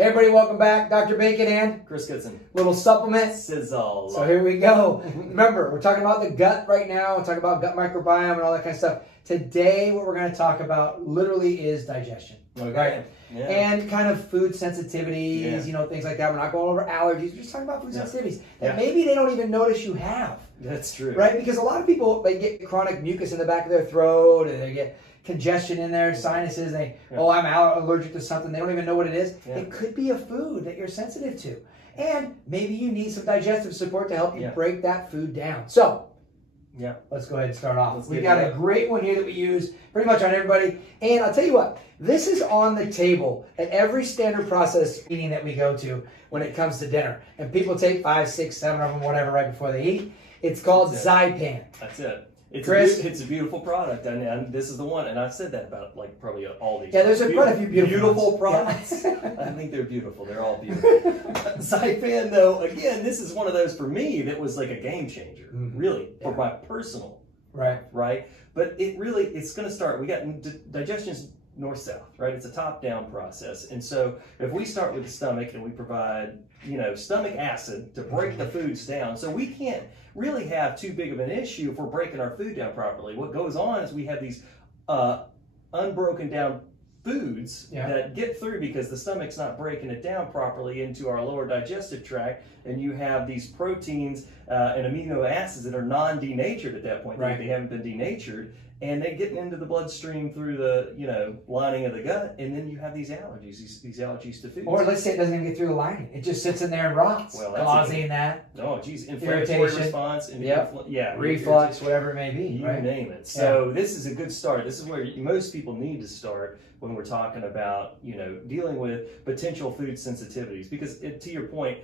Hey everybody, welcome back. Dr. Bacon and Chris Goodson. Little supplement. Sizzle. So here we go. Remember, we're talking about the gut right now. We're talking about gut microbiome and all that kind of stuff. Today, what we're going to talk about literally is digestion. Okay. Right? Yeah. And kind of food sensitivities, Yeah. you know, things like that. We're not going over allergies. We're just talking about food Yeah. sensitivities that Yeah. maybe they don't even notice you have. That's true. Right? Because a lot of people, they get chronic mucus in the back of their throat, and they get congestion in their sinuses. They, I'm allergic to something. They don't even know what it is. Yeah. It could be a food that you're sensitive to. And maybe you need some digestive support to help you break that food down. So, let's go ahead and start off. We've got a great one here that we use pretty much on everybody. And I'll tell you what, this is on the table at every standard process eating that we go to when it comes to dinner. And people take 5, 6, 7 of them, whatever, right before they eat. It's called Zypan. That's it. It's a beautiful product, and this is the one. And I've said that about like probably all these. Yeah, there's quite a few beautiful products. Yeah. I think they're beautiful. They're all beautiful. Zypan, though, again, this is one of those for me that was like a game changer, really, for my personal. Right. But it's going to start. We got digestion's north-south, right? It's a top-down process, and so if we start with the stomach and we provide, stomach acid to break the foods down, so we can't really have too big of an issue if we're breaking our food down properly. What goes on is we have these unbroken down foods that get through because the stomach's not breaking it down properly into our lower digestive tract, and you have these proteins and amino acids that are non-denatured at that point. They haven't been denatured, and they get into the bloodstream through the lining of the gut, and then you have these allergies, these allergies to food. Or let's say it doesn't even get through the lining; it just sits in there and rots, causing that. Oh, geez, inflammatory response, reflux, whatever it may be. You name it. So this is a good start. This is where most people need to start when we're talking about dealing with potential food sensitivities, because to your point,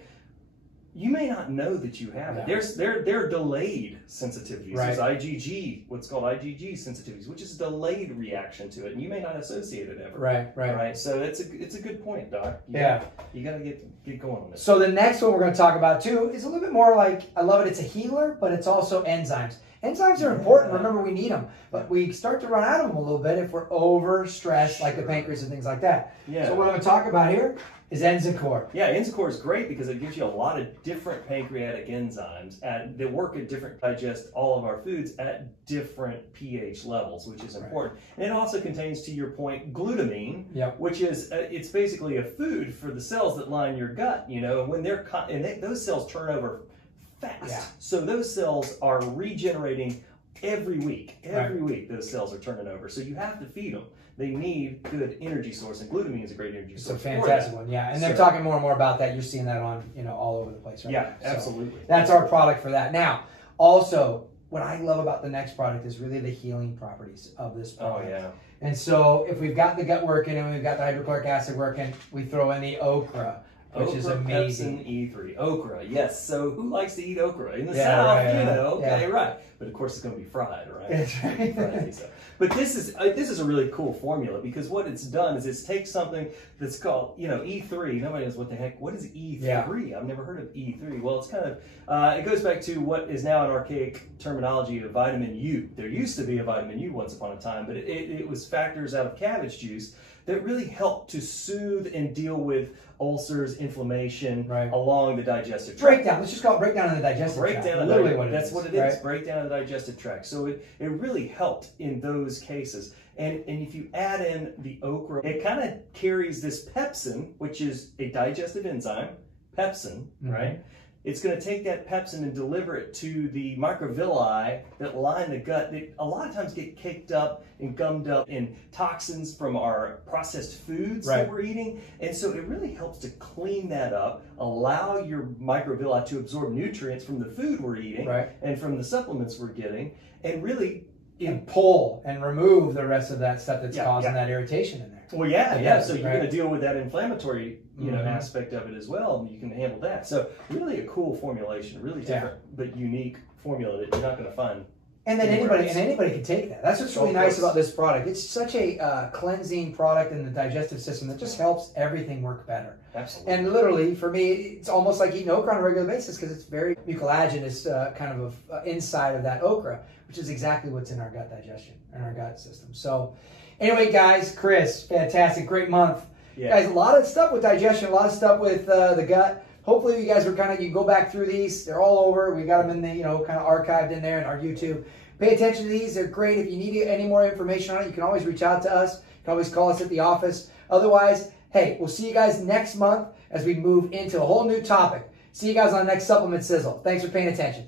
you may not know that you have it. They're delayed sensitivities. There's IgG, what's called IgG sensitivities, which is a delayed reaction to it, and you may not associate it ever. Right. So it's a good point, Doc. You got to get going on this. So the next one we're going to talk about too is a little bit more like, I love it. It's a healer, but it's also enzymes. Enzymes are important. Remember, we need them, but we start to run out of them a little bit if we're overstressed, like the pancreas and things like that. So what I'm going to talk about here is Enzyme Core. Enzyme Core is great because it gives you a lot of different pancreatic enzymes that work at different, digest all of our foods at different pH levels, which is important. And it also contains, to your point, glutamine, which is it's basically a food for the cells that line your gut. And when those cells turn over fast, so those cells are regenerating every week. Every week, those cells are turning over. So you have to feed them. They need good energy source, and glutamine is a great energy source. It's a fantastic one, and they're talking more and more about that. You're seeing that on, all over the place, right? Yeah, absolutely. So that's our product for that. Now, also, what I love about the next product is really the healing properties of this product. And so, if we've got the gut working and we've got the hydrochloric acid working, we throw in the okra, which is amazing. Okra Pepsin E3. Okra, yes. So who likes to eat okra? In the South, right. But of course it's going to be fried, right? That's right. But this is a really cool formula, because what it's done is it's take something that's called, E3. Nobody knows what the heck, what is E3? I've never heard of E3. Well, it's kind of, it goes back to what is now an archaic terminology of vitamin U. There used to be a vitamin U once upon a time, but it was factors out of cabbage juice that really helped to soothe and deal with ulcers, inflammation along the digestive tract. Breakdown. Let's just call it breakdown in the digestive tract. That's what it is. Breakdown of the digestive tract. So it really helped in those cases. And if you add in the okra, it kind of carries this pepsin, which is a digestive enzyme, pepsin, right? It's going to take that pepsin and deliver it to the microvilli that line the gut that a lot of times get caked up and gummed up in toxins from our processed foods that we're eating. And so it really helps to clean that up, allow your microvilli to absorb nutrients from the food we're eating and from the supplements we're getting, and really pull and remove the rest of that stuff that's causing that irritation in there. Well, so you're going to deal with that inflammatory, aspect of it as well, and you can handle that. So really a cool formulation, really different but unique formula that you're not going to find. And then anybody can take that. That's what's really nice about this product. It's such a cleansing product in the digestive system that just helps everything work better. Absolutely. And literally, for me, it's almost like eating okra on a regular basis, because it's very mucilaginous kind of inside of that okra, which is exactly what's in our gut digestion and our gut system. So anyway, guys, Chris, fantastic, great month. Guys, a lot of stuff with digestion, a lot of stuff with the gut. Hopefully you guys were you go back through these. They're all over. We got them in the, kind of archived in there in our YouTube. Pay attention to these. They're great. If you need any more information on it, you can always reach out to us. You can always call us at the office. Otherwise, hey, we'll see you guys next month as we move into a whole new topic. See you guys on the next Supplement Sizzle. Thanks for paying attention.